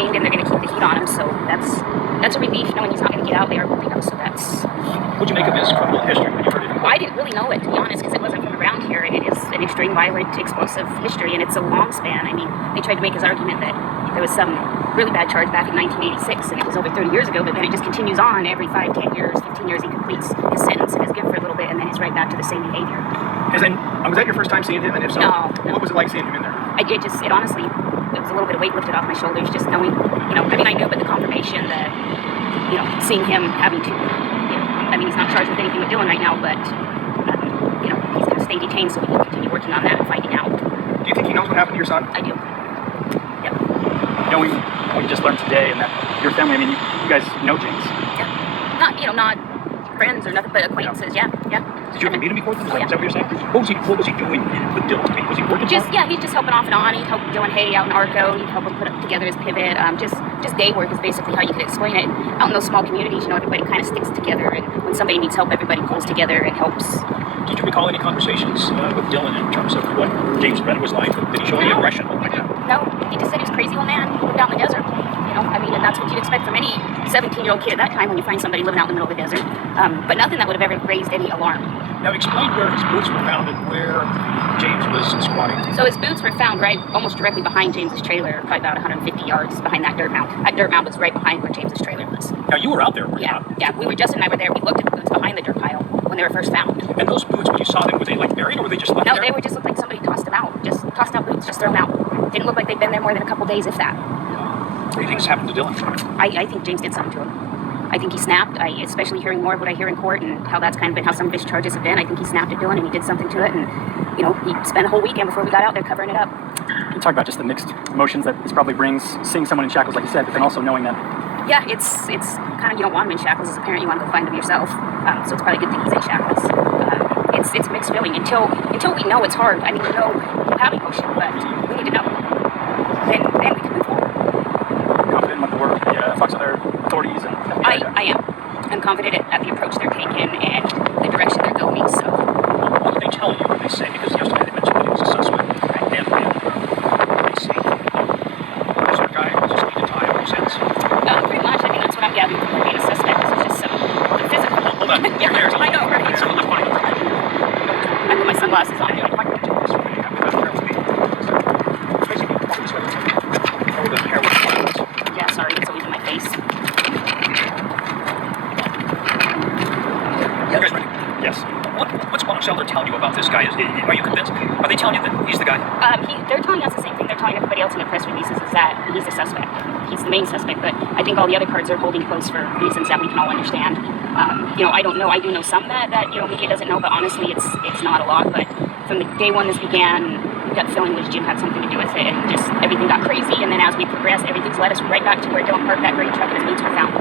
detained and they're going to keep the heat on him. So that's a relief knowing he's not going to get out. They are holding him, so that's... What'd you make of his criminal history when you heard it? I didn't really know it, to be honest, because it wasn't from around here, and it is an extreme, violent, explosive history, and it's a long span. I mean, they tried to make his argument that there was some really bad charge back in 1986, and it was over 30 years ago, but then it just continues on every 5, 10 years, 15 years. He completes his sentence and is good for a little bit, and then he's right back to the same behavior. Was that your first time seeing him? And if so, No. What was it like seeing him in there? It honestly, it was a little bit of weight lifted off my shoulders, just knowing, I knew, but the confirmation that, seeing him having to, he's not charged with anything with Dylan right now, but, he's going to stay detained so we can continue working on that and finding out. Do you think he knows what happened to your son? I do. Yep. We just learned today, and that your family, you guys know James. Yeah. Not friends or nothing, but acquaintances. Yeah. Did you ever meet him before? Oh, yeah. Is that what you're saying? What was he doing with Dylan? Was he working? He's just helping off and on. He'd help Dylan Hay out in Arco. He'd help him put together his pivot. Just day work is basically how you could explain it. Out in those small communities, everybody kind of sticks together, and when somebody needs help, everybody pulls together and helps. Did you recall any conversations with Dylan in terms of what James Brenner was like? Did he show any aggression like that? No, he just said he was a crazy old man who lived out in the desert. And that's what you'd expect from any 17-year-old kid at that time when you find somebody living out in the middle of the desert. But nothing that would have ever raised any alarm. Now explain where his boots were found and where James was squatting. So his boots were found almost directly behind James's trailer, probably about 150 yards behind that dirt mound. That dirt mound was right behind where James's trailer was. Now you were out there, were you Yeah, not? yeah. Justin and I were there. We looked at the boots behind the dirt pile when they were first found. And those boots, when you saw them, were they like buried or were they just left there? No, they were just looked like somebody tossed them out. Just tossed out boots, just thrown out. Didn't look like they'd been there more than a couple days, if that. What do you think's happened to Dylan? I think James did something to him. I think he snapped. Especially hearing more of what I hear in court and how that's kind of been how some of his charges have been. I think he snapped at Dylan and he did something to it. And he spent a whole weekend before we got out there covering it up. Can you talk about just the mixed emotions that this probably brings, seeing someone in shackles, like you said, but then also knowing that? Yeah, it's kind of, you don't want him in shackles as a parent. You want to go find him yourself. So it's probably a good thing he's in shackles. It's a mixed feeling until we know it's hard. We know you have emotion, but we need to know. Then we can move forward. Confident with the work the Fox other authorities and I am. I'm confident at the approach they're taking and the direction they're going. So what do they tell you when they say? Because yesterday they mentioned that he was a suspect. Right? And they say, there's our guy who just need to tie up his hands. Pretty much. That's what I'm gathering from being a suspect. It's just some physical. Hold on. Yeah, I know, right? It's a little funny. I put my sunglasses on. Yeah, sorry, it's always in my face. You guys ready? Yes. What's Box Elder telling you about this guy? Are you convinced? Are they telling you that he's the guy? They're telling us the same thing they're telling everybody else in the press releases, is that he's the suspect. He's the main suspect, but I think all the other cards are holding close for reasons that we can all understand. I don't know. I do know some that media doesn't know, but honestly, it's not a lot. But from the day one this began, gut feeling was Jim had something to do with it, and just everything got crazy. And then as we progressed, everything's led us right back to where Dylan parked that gray truck and his boots were found.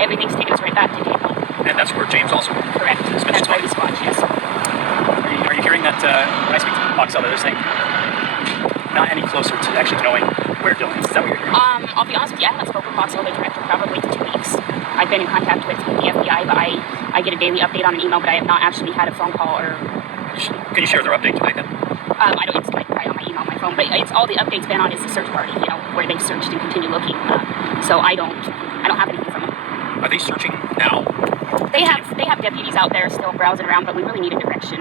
Everything's taken us right back to day one. And that's where James also Correct. That's where he squatched, yes. Are you hearing that when I speak to Fox Elder, they're saying not any closer to actually knowing where Dylan is? Is that what you're hearing? I'll be honest with you, I haven't spoken with Fox Elder director probably 2 weeks. I've been in contact with the FBI, but I get a daily update on an email, but I have not actually had a phone call or... Can you share their update today then? I don't, it's like right on my email, my phone, but it's all the updates been on is the search party, where they've searched and continue looking. So I don't have anything from them. Are they searching now? They have deputies out there still browsing around, but we really need a direction.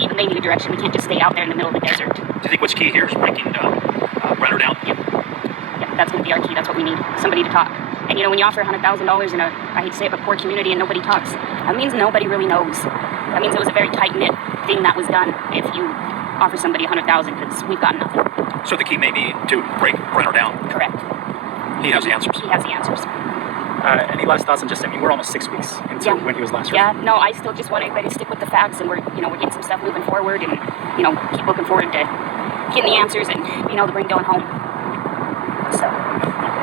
Even they need a direction. We can't just stay out there in the middle of the desert. Do you think what's key here is breaking Brenner down? Yep, that's going to be our key. That's what we need. Somebody to talk. And when you offer $100,000 in I hate to say it, but poor community and nobody talks, that means nobody really knows. That means it was a very tight-knit thing that was done if you offer somebody $100,000, because we've got nothing. So the key may be to break Brenner down. Correct. He has the answers. He has the answers. Any last thoughts on just, we're almost 6 weeks into when he was last arrested. Yeah, no, I still just want everybody to stick with the facts, and we're getting some stuff moving forward, and, keep looking forward to getting the answers and being able to bring Dylan home. So.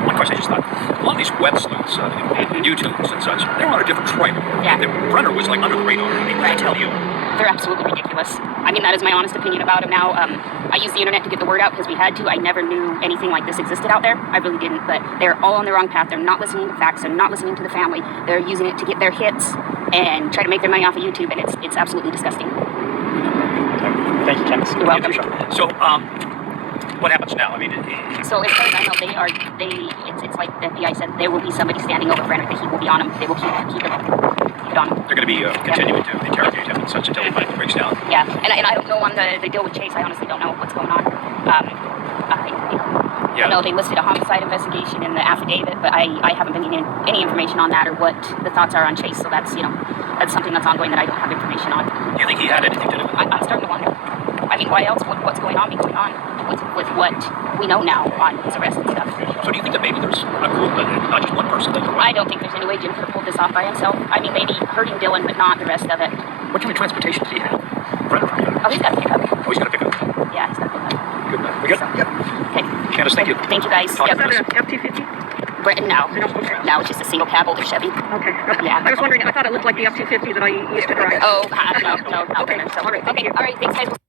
One question I just thought, a lot of these web sleuths, YouTubes and such, they're on a different tribe. Yeah. Brenner was like under the radar. I tell you. They're absolutely ridiculous. That is my honest opinion about him now. I used the internet to get the word out because we had to. I never knew anything like this existed out there. I really didn't, but they're all on the wrong path. They're not listening to facts. They're not listening to the family. They're using it to get their hits and try to make their money off of YouTube, and it's absolutely disgusting. Thank you, Candice. You're welcome. So, What happens now? I mean, So as far as I know, it's like the FBI said, there will be somebody standing over Brenner, that he will be on him. They will keep it on him. they're going to be continuing to interrogate him and such until he finally breaks down. Yeah, and I don't know on the deal with Chase. I honestly don't know what's going on. I know they listed a homicide investigation in the affidavit, but I haven't been getting any information on that or what the thoughts are on Chase. So that's something that's ongoing that I don't have information on. Do you think he had anything to do with it? I'm starting to wonder. I mean, why else would what's going on be going on with what we know now on his arrest and stuff? So do you think that maybe there's a group, not just one person? I don't think there's any way Jim could have pulled this off by himself. I mean, maybe hurting Dylan, but not the rest of it. What kind of transportation did he have? Brenner. Oh, he's got a pickup. Oh, he's got a pickup. Yeah, he's got a pickup. Good man. We good? Yep. Okay. Candice, thank you. Thank you, guys. Talk Yep. to us. F-250? No. No, okay. No, it's just a single cab, older Chevy. Okay. Yeah. I was wondering, I thought it looked like the F-250 that I used to drive. Oh, no, not Okay. Brenner. So. All right. Thank Okay, you. all right, thanks, guys.